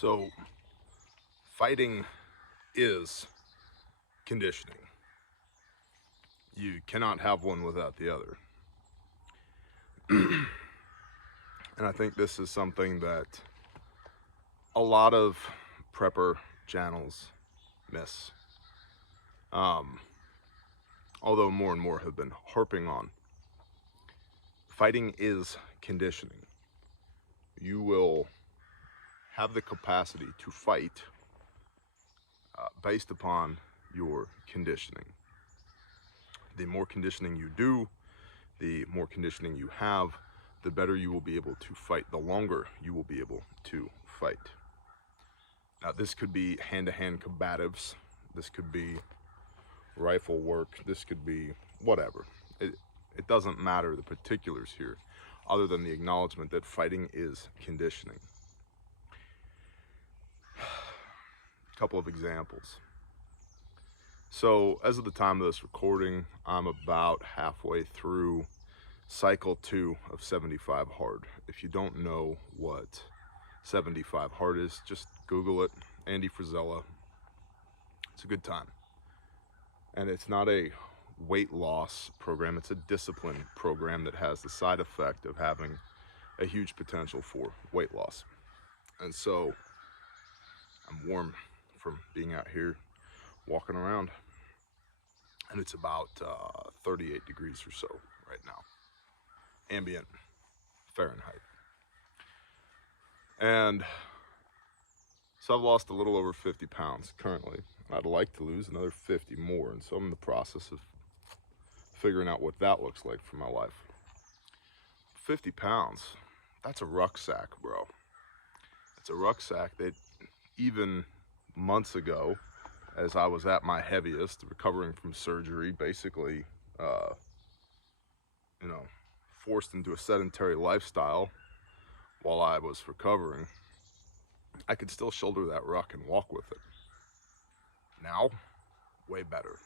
So, fighting is conditioning. You cannot have one without the other. And I think this is something that a lot of prepper channels miss. Although more and more have been harping on. Fighting is conditioning. You will have the capacity to fight based upon your conditioning. The more conditioning you do, the more conditioning you have, the better you will be able to fight, the longer you will be able to fight. Now, this could be hand-to-hand combatives, this could be rifle work, this could be whatever. It doesn't matter the particulars here, other than the acknowledgement that fighting is conditioning. A couple of examples. So, as of the time of this recording, I'm about halfway through cycle 2 of 75 hard. If you don't know what 75 hard is, just Google it. Andy Frisella. It's a good time. And it's not a weight loss program, it's a discipline program that has the side effect of having a huge potential for weight loss. And so I'm warm from being out here walking around, and it's about 38 degrees or so right now, ambient Fahrenheit. And so I've lost a little over 50 pounds currently. I'd like to lose another 50 more, and so I'm in the process of figuring out what that looks like for my life. 50 pounds, that's a rucksack, bro. It's a rucksack that even months ago, as I was at my heaviest, recovering from surgery, basically, forced into a sedentary lifestyle while I was recovering, I could still shoulder that ruck and walk with it. Now, way better,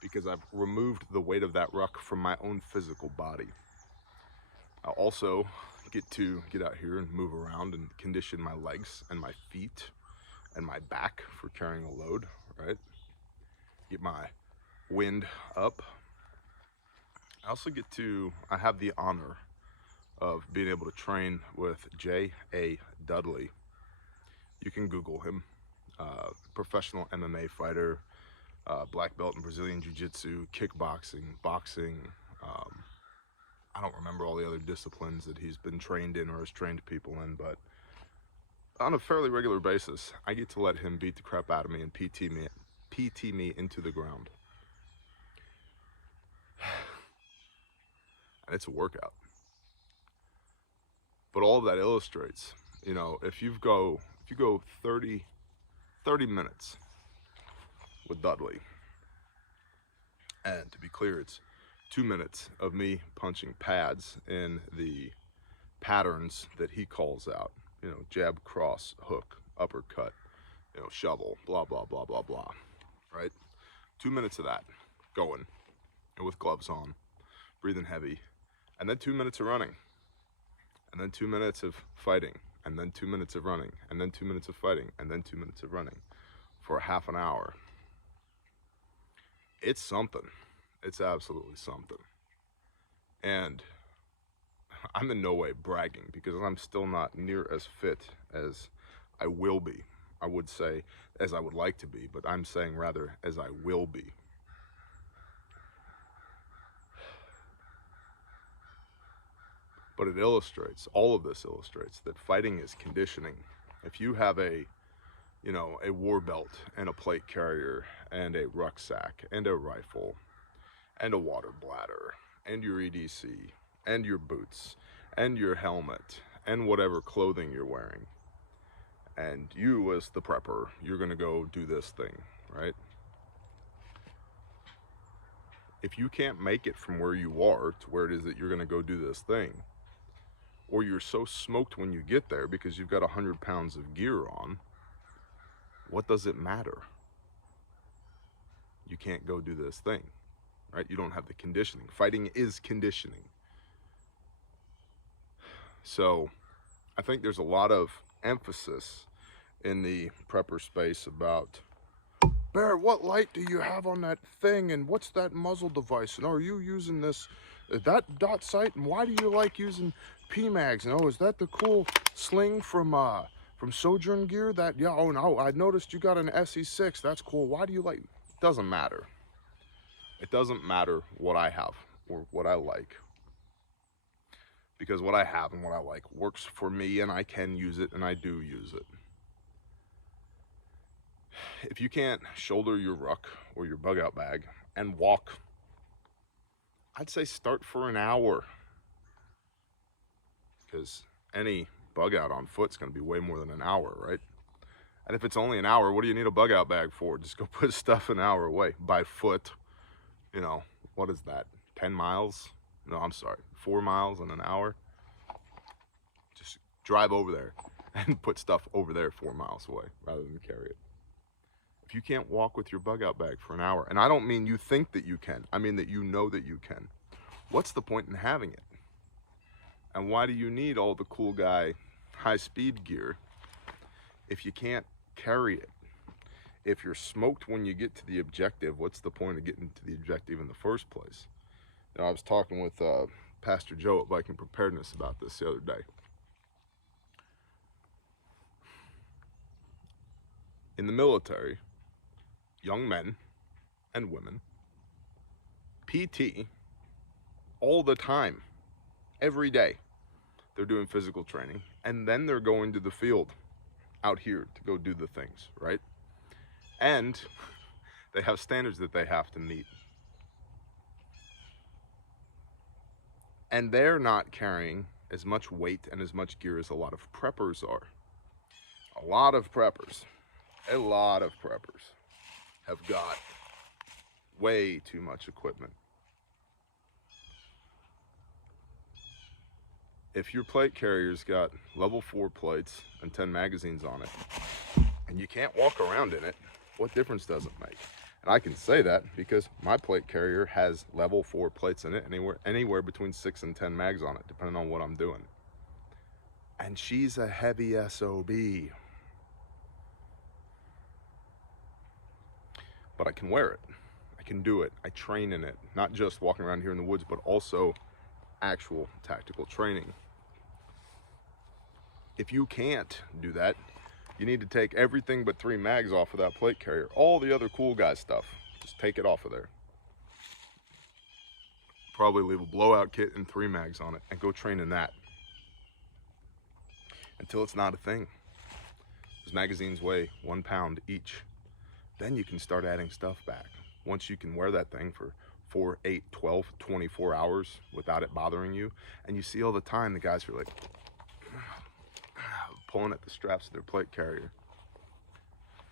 because I've removed the weight of that ruck from my own physical body. I also get to get out here and move around and condition my legs and my feet and my back for carrying a load, right? Get my wind up. I have the honor of being able to train with J.A. Dudley. You can Google him. Professional MMA fighter, black belt in Brazilian Jiu-Jitsu, kickboxing, boxing. I don't remember all the other disciplines that he's been trained in or has trained people in, but on a fairly regular basis, I get to let him beat the crap out of me and PT me into the ground. And it's a workout. But all of that illustrates, if you go 30 minutes with Dudley, and to be clear, it's 2 minutes of me punching pads in the patterns that he calls out, jab, cross, hook, uppercut, shovel, blah, blah, blah, blah, blah, right? 2 minutes of that going, and with gloves on, breathing heavy, and then 2 minutes of running, and then 2 minutes of fighting, and then 2 minutes of running, and then 2 minutes of fighting, and then 2 minutes of running for half an hour. It's something. It's absolutely something. And I'm in no way bragging, because I'm still not near as fit as I will be. I would say as I would like to be, but I'm saying rather as I will be. But it illustrates, all of this illustrates, that fighting is conditioning. If you have a war belt and a plate carrier and a rucksack and a rifle and a water bladder and your EDC and your boots and your helmet and whatever clothing you're wearing, and you as the prepper, you're gonna go do this thing, right? If you can't make it from where you are to where it is that you're gonna go do this thing, or you're so smoked when you get there because you've got 100 pounds of gear on, what does it matter? You can't go do this thing, right? You don't have the conditioning. Fighting is conditioning. So I think there's a lot of emphasis in the prepper space about, Bear, what light do you have on that thing, and what's that muzzle device, and are you using this, that dot sight, and why do you like using PMags, and oh, is that the cool sling from Sojourn Gear, that, yeah, oh no, I noticed you got an SE6, that's cool, why do you like, it doesn't matter. It doesn't matter what I have or what I like, because what I have and what I like works for me, and I can use it, and I do use it. If you can't shoulder your ruck or your bug out bag and walk, I'd say start for an hour, because any bug out on foot is going to be way more than an hour, right? And if it's only an hour, what do you need a bug out bag for? Just go put stuff an hour away by foot. You know, what is that? 10 miles? No, I'm sorry, 4 miles in an hour. Just drive over there and put stuff over there 4 miles away rather than carry it. If you can't walk with your bug out bag for an hour, and I don't mean you think that you can, I mean that you know that you can, what's the point in having it? And why do you need all the cool guy high speed gear if you can't carry it? If you're smoked when you get to the objective, what's the point of getting to the objective in the first place? You know, I was talking with Pastor Joe at Viking Preparedness about this the other day. In the military, young men and women, PT, all the time, every day, they're doing physical training, and then they're going to the field out here to go do the things, right? And they have standards that they have to meet. And they're not carrying as much weight and as much gear as a lot of preppers are. A lot of preppers have got way too much equipment. If your plate carrier's got level 4 plates and 10 magazines on it, and you can't walk around in it, what difference does it make? And I can say that because my plate carrier has level 4 plates in it, anywhere between 6 and 10 mags on it, depending on what I'm doing. And she's a heavy SOB. But I can wear it. I can do it. I train in it. Not just walking around here in the woods, but also actual tactical training. If you can't do that, you need to take everything but 3 mags off of that plate carrier. All the other cool guy stuff, just take it off of there. Probably leave a blowout kit and 3 mags on it and go train in that. Until it's not a thing. Those magazines weigh 1 pound each. Then you can start adding stuff back. Once you can wear that thing for 4, 8, 12, 24 hours without it bothering you. And you see all the time the guys are like pulling at the straps of their plate carrier.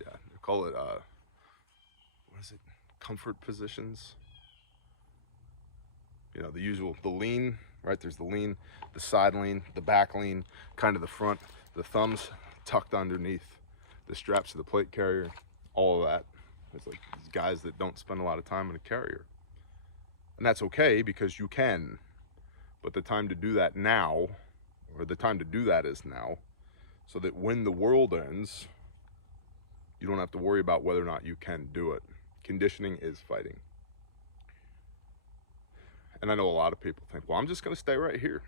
Yeah, they call it, what is it? Comfort positions. You know, the usual, the lean, right? There's the lean, the side lean, the back lean, kind of the front, the thumbs tucked underneath the straps of the plate carrier. All of that. It's like these guys that don't spend a lot of time in a carrier. And that's okay because you can. But the time to do that now, or the time to do that is now, so that when the world ends, you don't have to worry about whether or not you can do it. Conditioning is fighting. And I know a lot of people think, well, I'm just going to stay right here.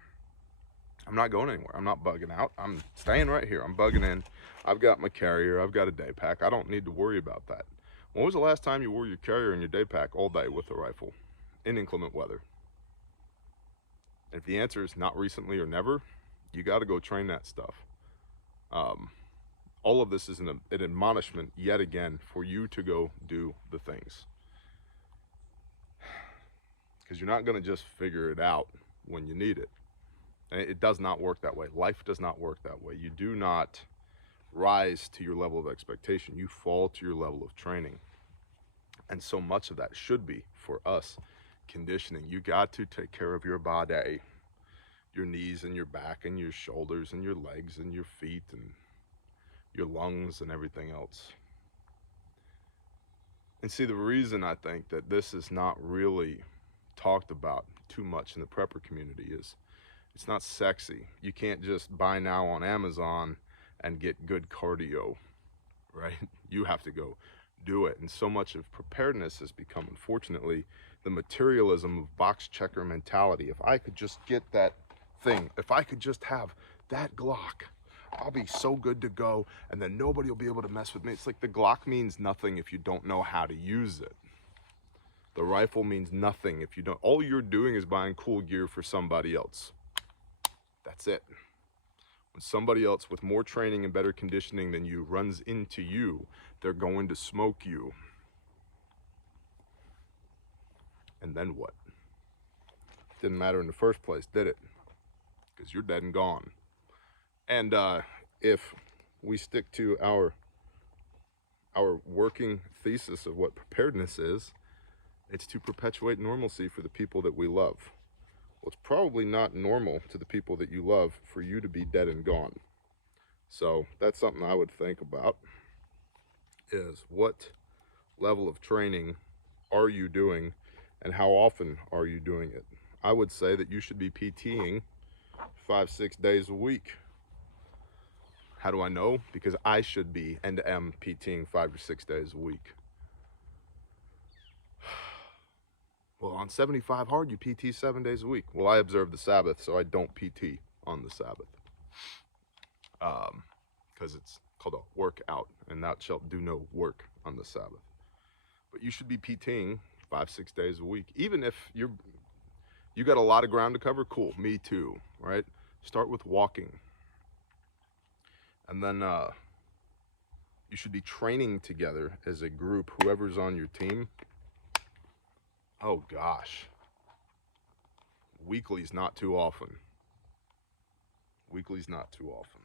I'm not going anywhere. I'm not bugging out. I'm staying right here. I'm bugging in. I've got my carrier. I've got a day pack. I don't need to worry about that. When was the last time you wore your carrier and your day pack all day with a rifle in inclement weather? If the answer is not recently or never, you got to go train that stuff. All of this is an admonishment yet again for you to go do the things. Because you're not going to just figure it out when you need it. And it does not work that way. Life does not work that way. You do not rise to your level of expectation. You fall to your level of training. And so much of that should be, for us, conditioning. You got to take care of your body, your knees and your back and your shoulders and your legs and your feet and your lungs and everything else. And see, the reason I think that this is not really talked about too much in the prepper community is it's not sexy. You can't just buy now on Amazon and get good cardio, right? You have to go do it. And so much of preparedness has become, unfortunately, the materialism of box checker mentality. If I could just get that thing, if I could just have that Glock, I'll be so good to go, and then nobody will be able to mess with me. It's like the Glock means nothing if you don't know how to use it. The rifle means nothing if you don't. All you're doing is buying cool gear for somebody else. That's it. When somebody else with more training and better conditioning than you runs into you, they're going to smoke you. And then what? Didn't matter in the first place, did it? Because you're dead and gone. And if we stick to our working thesis of what preparedness is, it's to perpetuate normalcy for the people that we love. Well, it's probably not normal to the people that you love for you to be dead and gone. So that's something I would think about, is what level of training are you doing and how often are you doing it? I would say that you should be PTing 5-6 days a week. How do I know? Because I should be and am PTing 5 or 6 days a week. Well, on 75 hard, you PT 7 days a week. Well, I observe the Sabbath, so I don't PT on the Sabbath. Because it's called a workout, and thou shalt do no work on the Sabbath. But you should be PTing 5-6 days a week. Even if you got a lot of ground to cover, cool, me too, right? Start with walking. And then you should be training together as a group, whoever's on your team. Oh gosh, weekly's not too often. Weekly's not too often.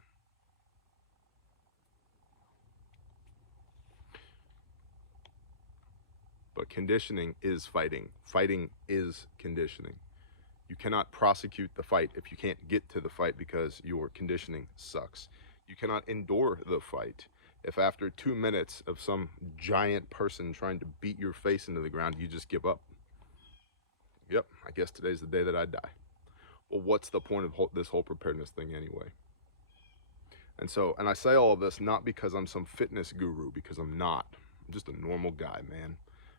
But conditioning is fighting. Fighting is conditioning. You cannot prosecute the fight if you can't get to the fight because your conditioning sucks. You cannot endure the fight if after 2 minutes of some giant person trying to beat your face into the ground, you just give up. Yep, I guess today's the day that I die. Well, what's the point of this whole preparedness thing anyway? And I say all of this not because I'm some fitness guru, because I'm not. I'm just a normal guy, man.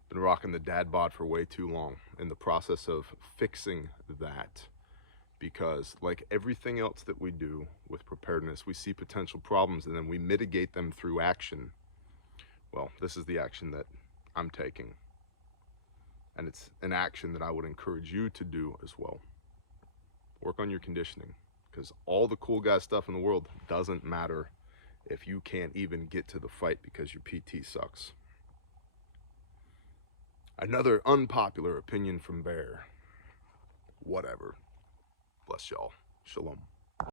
Been rocking the dad bod for way too long, in the process of fixing that. Because like everything else that we do with preparedness, we see potential problems and then we mitigate them through action. Well, this is the action that I'm taking. And it's an action that I would encourage you to do as well. Work on your conditioning, because all the cool guy stuff in the world doesn't matter if you can't even get to the fight because your PT sucks. Another unpopular opinion from Bear. Whatever. Bless y'all. Shalom.